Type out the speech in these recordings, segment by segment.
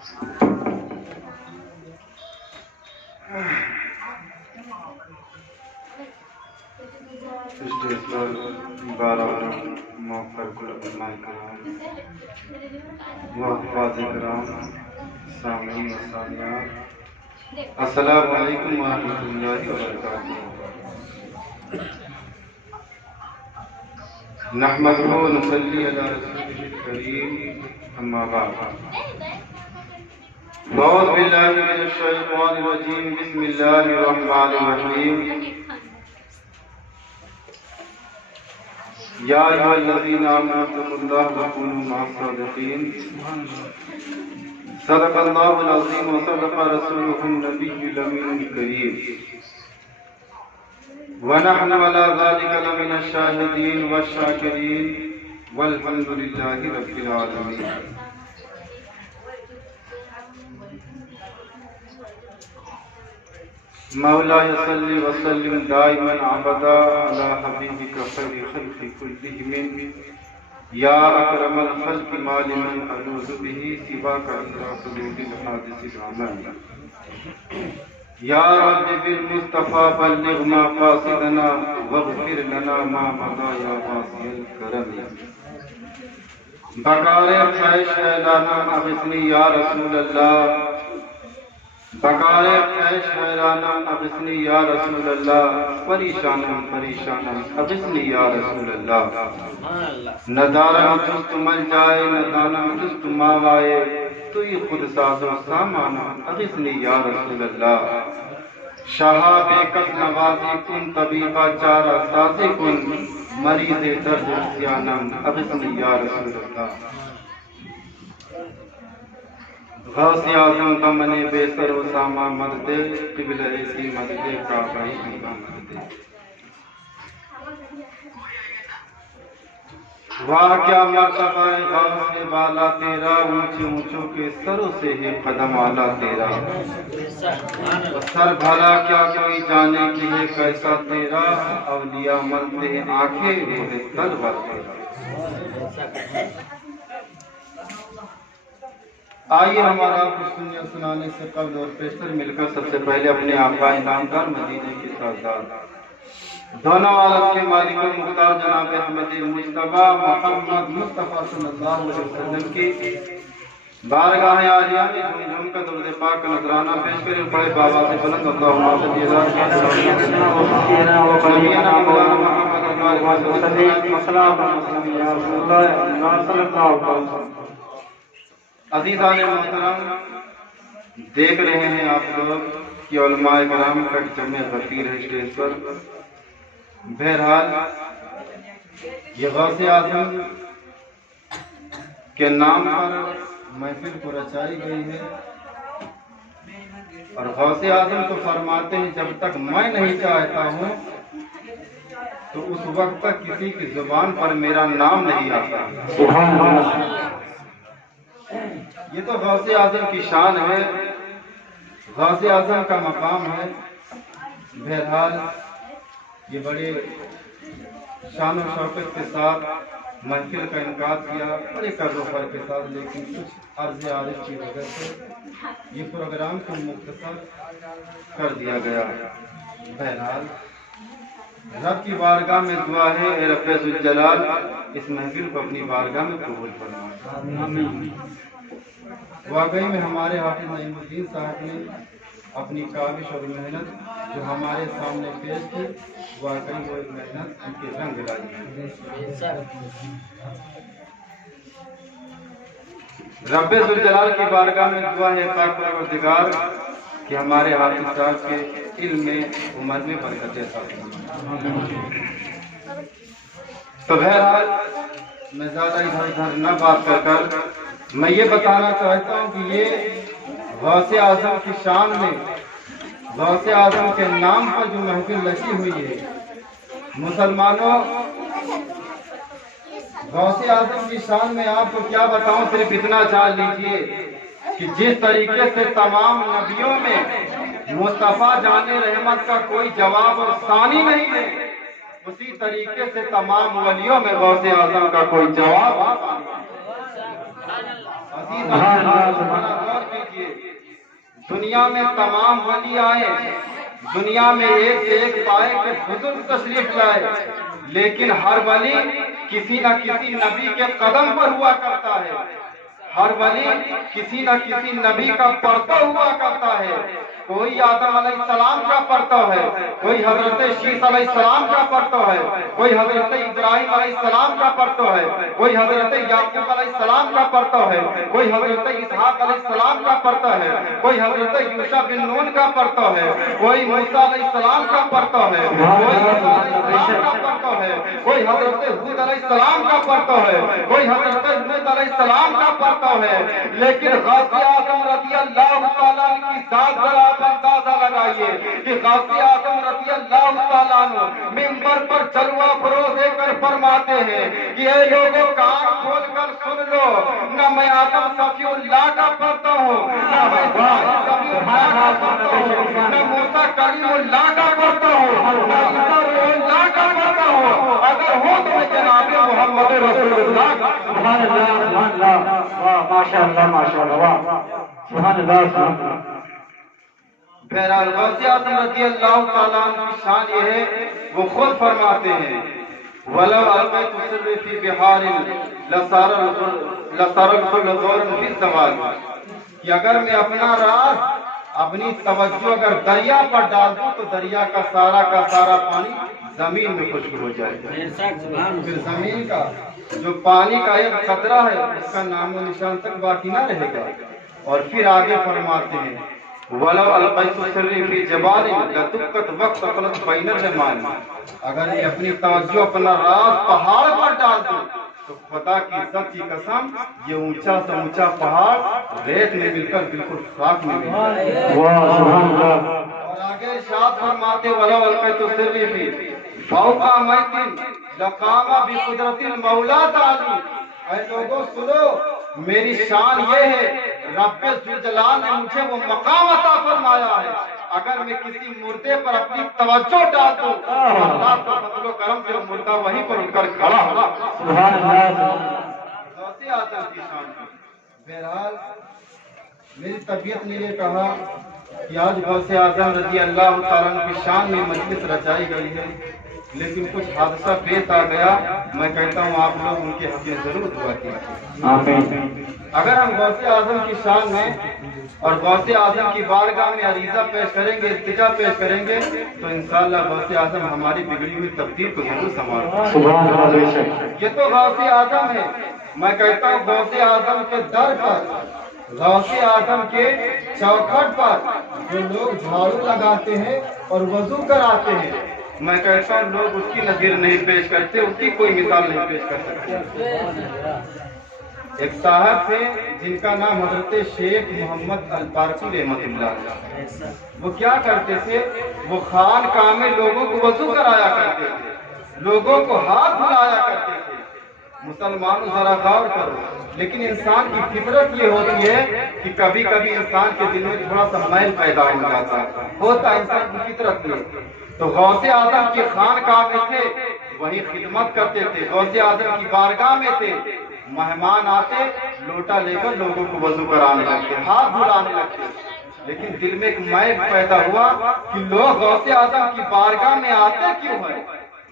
Stage پر 12 موقر علماء کرام و حفاظ کرام، سامعین و سامعات، السلام علیکم ورحمۃ اللہ وبرکاتہ۔ نحمده ونصلی علی رسولہ الکریم، اما بعد۔ اعوذ باللہ من الشیطان الرجیم، بسم اللہ الرحمن الرحیم۔ یا ایھا الذین آمنوا اتقوا اللہ وکونوا مع الصادقین۔ صدق اللہ العظیم وصدق رسولہ النبی الامین الکریم، ونحن علی ذلک لمن الشاہدین والشاکرین، والحمد للہ رب العالمین۔ مولاي صل وسلم دائما ابدا على حبيبك خير خلق كلهم، يا اكرم الخلق ما لمن الوذ به سواك عند حدود الحادث العمل، يا رب بالمصطفى بلغ ما قاصدنا واغفر لنا ما مضى يا واسع الكرم۔ بقار خیش اعلانا اغثنی یا رسول اللہ، بقائے خیش حیرانہ اغثنی یا رسول اللہ، پریشانم پریشانم اغثنی یا رسول اللہ۔ ندارم جست مل جائے، ندانم جست ماوائے، تو ہی خود ساز و سامانم اغثنی یا رسول اللہ۔ شہاب کس نوازی کن، طبیبہ چارہ سازی کن، مریض درد سیانم اغثنی یا رسول اللہ۔ غوث اعظم کا من بے سر و ساما مد دے، قبلہ ایسی مد دے، کعبہ حبیبہ مد دے۔ واہ کیا مرتبہ غوث بالا تیرا، اونچے اونچوں کے سروں سے ہے قدم اعلیٰ تیرا۔ سر بھلا کیا کوئی جانے کی ہے کیسا تیرا، اولیاء ملتے آنکھیں وہ ہے تلوار تیرا۔ آئیے ہمارا کچھ سنانے سے قبل اور پیشتر مل کر سب سے پہلے اپنے آقا نامدار مدینے کے سردار، دونوں عالم کے مالک و مختار جناب احمد مجتبیٰ محمد مصطفیٰ صلی اللہ علیہ وسلم کی بارگاہ عالیہ میں جھوم جھوم کر درود پاک کا نذرانہ پیش کریں۔ پڑے بابا سے بلند اللہم صلی اللہ علیہ وسلم۔ عزیزان محترم، دیکھ رہے ہیں آپ لوگ کہ علماء کرام کا جمع غفیر ہے اسٹیج پر۔ بہرحال یہ غوث اعظم کے نام پر محفل کو رچائی گئی ہے، اور غوث اعظم تو فرماتے ہیں جب تک میں نہیں چاہتا ہوں تو اس وقت تک کسی کی زبان پر میرا نام نہیں آتا۔ یہ تو غوث اعظم کی شان ہے، غوث اعظم کا مقام ہے۔ بہرحال یہ بڑے شان و شوکت کے ساتھ محفل کا انعقاد کیا، بڑے قدر و فخر کے ساتھ، لیکن کچھ عرض عارض کی وجہ سے یہ پروگرام کو مختصر کر دیا گیا۔ بہرحال رب کی بارگاہ میں دعا ہے، اے رب ذوالجلال اس محفل کو اپنی بارگاہ میں قبول فرما۔ واقعی میں ہمارے حافظ نعیم الدین صاحب نے اپنی کاوش اور محنت جو ہمارے سامنے پیش کی، واقعی وہ ایک محنت ان کے رنگ لائی۔ رب ذوالجلال کی بارگاہ میں دعا ہے پاک پروردگار کہ ہمارے حافظ صاحب کے علم میں، عمر میں برکت عطا فرمائے۔ تو بہرحال میں زیادہ ادھر نہ بات کر میں یہ بتانا چاہتا ہوں کہ یہ غوث اعظم کی شان میں، غوث اعظم کے نام پر جو محفل رچی ہوئی ہے، مسلمانوں غوث اعظم کی شان میں آپ کو کیا بتاؤں، صرف اتنا جان لیجئے کہ جس طریقے سے تمام نبیوں میں مصطفیٰ جان رحمت کا کوئی جواب اور ثانی نہیں ہے، اسی طریقے سے تمام ولیوں میں غوث اعظم کا کوئی جواب۔ غور دنیا میں تمام ولی آئے، دنیا میں ایک سے ایک پائے کہ بزرگ تشریف لائے، لیکن ہر ولی کسی نہ کسی نبی کے قدم پر ہوا کرتا ہے، ہر ولی کسی نہ کسی نبی کا پرتو ہوا کرتا ہے۔ کوئی آدم علیہ السلام کا پرتو ہے، کوئی حضرت شیس علیہ السلام کا پرتو ہے، کوئی حضرت ابراہیم علیہ السلام کا پرتو ہے، کوئی حضرت یعقوب علیہ السلام کا پرتو ہے، کوئی حضرت اسحاق علیہ السلام کا پرتو ہے، کوئی حضرت یوشع بن نون کا پرتو ہے، کوئی موسیٰ علیہ السلام کا پرتو ہے، کوئی عیسیٰ علیہ السلام کا پرتو ہے، کوئی حضرت ہود علیہ السلام کا پرتو ہے، کوئی حضرت نوح علیہ السلام کا پرتو ہے۔ لیکن غوث اعظم رضی اللہ تعالیٰ عنہ کی ذات ذرا آپ اندازہ لگائیے کہ غوث اعظم رضی اللہ تعالیٰ عنہ منبر پر جلوہ فروز دے کر فرماتے ہیں کہ اے لوگوں کان کھول کر سن لو، نہ میں آدم صفی اللہ کا پرتو ہوں، نہ میں صفی اللہ کا پرتو ہوں، نہ موسیٰ کلیم اللہ کا پرتو ہوں، نہ عیسیٰ روح اللہ کا پرتو ہوں، اگر ہوں تو میں جناب محمد رسول اللہ کا۔ سبحان اللہ، سبحان اللہ، ماشاء اللہ، ماشاء اللہ، سبحان اللہ، سبحان اللہ۔ بہرحال غوث اعظم رضی اللہ تعالیٰ عنہ کی شان یہ ہے، وہ خود فرماتے ہیں وَلَوْ أَلْقَيْتُ سِرِّي فِي بِحَارٍ لَصَارَ الْكُلُّ غَوْرًا فِي الزَّوَاجِ، کہ اگر میں اپنا راز، اپنی توجہ اگر دریا پر ڈال دوں تو دریا کا سارا پانی زمین میں خشک ہو جائے گا، پھر زمین کا جو پانی کا ایک قطرہ ہے اس کا نام و نشان تک باقی نہ رہے گا۔ اور پھر آگے فرماتے ہیں وَلَوْ أَلْقَيْتُ سِرِّي فِي جَبَالٍ لَدُكَّتْ وَاخْتَفَلَتْ بَيْنَ الْجَمَالِ، اگر میں اپنی توجہ اپنا راز پہاڑ پر ڈال دوں تو خدا کی عزت کی قسم یہ اونچا سے اونچا پہاڑ ریت میں مل کر بالکل خاک میں مل جائے گا۔ اور آگے ارشاد فرماتے وَلَوْ أَلْقَيْتُ سِرِّي فِي فَوْقَ مَيْتٍ لَقَامَ بِقُدْرَةِ الْمَوْلَىٰ تَعَالَىٰ، اے لوگوں سنو، میری شان یہ ہے رب ذوالجلال نے مجھے وہ مقام عطا فرمایا ہے، اگر میں کسی مردے پر اپنی توجہ ڈال دوں اللہ کا فضل و کرم سے مردہ وہیں پر اٹھ کر کھڑا ہوگا۔ سبحان اللہ۔ غوث اعظم کی شان ہے۔ بہرحال میری طبیعت نے یہ کہا کہ آج غوث اعظم رضی اللہ تعالیٰ عنہ کی شان میں مجلس رچائی گئی ہے، لیکن کچھ حادثہ پیش آ گیا، میں کہتا ہوں آپ لوگ ان کے حق میں ضرور دعا کیجیے۔ اگر ہم غوث اعظم کی شان میں اور غوث اعظم کی بارگاہ میں عریضہ پیش کریں گے، التجا پیش کریں گے تو انشاءاللہ غوث اعظم ہماری بگڑی ہوئی تقدیر کو ضرور سنبھالیں گے۔ یہ تو غوث اعظم ہے، میں کہتا ہوں غوث اعظم کے در پر، غوث اعظم کے چوکھٹ پر جو لوگ جھاڑو لگاتے ہیں اور وضو کراتے ہیں، میں کہتا ہوں لوگ اس کی نظیر نہیں پیش کرتے، اس کی کوئی مثال نہیں پیش کر سکتے۔ ایک صاحب تھے جن کا نام حضرت شیخ محمد الپارسی رحمۃ اللہ، وہ کیا کرتے تھے، وہ خانقاہ میں لوگوں کو وضو کرایا کرتے تھے، لوگوں کو ہاتھ دھلایا کرتے تھے۔ مسلمانوں ذرا غور کرو، لیکن انسان کی فطرت یہ ہوتی ہے کہ کبھی کبھی انسان کے دل میں تھوڑا سا میل پیدا ہو جاتا ہے، ہوتا ہے انسان کی فطرت میں۔ تو غوث اعظم کی خانقاہ میں تھے، وہی خدمت کرتے تھے، غوث اعظم کی بارگاہ میں تھے، مہمان آتے لوٹا لے کر لوگوں کو وضو کرانے لگتے، ہاتھ دھلانے لگتے، لیکن دل میں ایک میل پیدا ہوا کہ لوگ غوث اعظم کی بارگاہ میں آتے کیوں ہیں،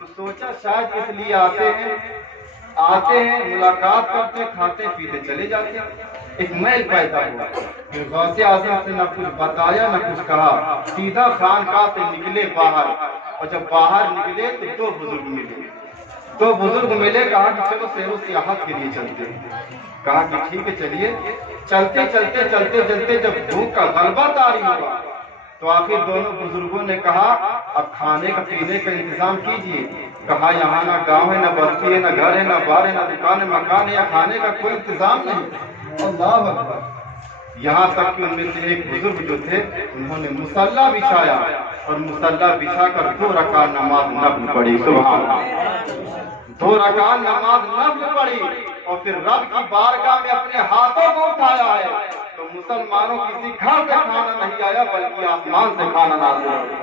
تو سوچا شاید اس لیے آتے ہیں ملاقات کرتے، کھاتے پیتے چلے جاتے، ایک میل پیدا ہوا۔ پھر غوث اعظم سے نہ کچھ بتایا نہ کچھ کہا، سیدھا خانقاہ سے نکلے باہر، اور جب باہر نکلے تو دو بزرگ ملے، کہا کہ چلو سیر و سیاحت کے لیے چلتے ہیں، کہا کہ ٹھیک ہے چلیے۔ چلتے جب بھوک کا غلبہ طاری ہوا تو آخر دونوں بزرگوں نے کہا اب کھانے کا پینے کا انتظام کیجیے۔ کہا یہاں نہ گاؤں ہے، نہ بستی ہے، نہ گھر ہے، نہ بار ہے، نہ دکان ہے، مکان ہے، یا کھانے کا کوئی انتظام نہیں۔ اللہ اکبر۔ یہاں تک کہ ان میں سے ایک بزرگ جو تھے انہوں نے مصلی بچھایا اور مصلی بچھا کر 2 رکعت نماز نفل پڑھی۔ سبحان اللہ، 2 رکعت نماز نفل پڑھی اور پھر رب کی بارگاہ میں اپنے ہاتھوں کو اٹھایا ہے تو مسلمانوں کسی گھر سے کھانا نہیں آیا بلکہ آسمان سے کھانا نازل ہوا۔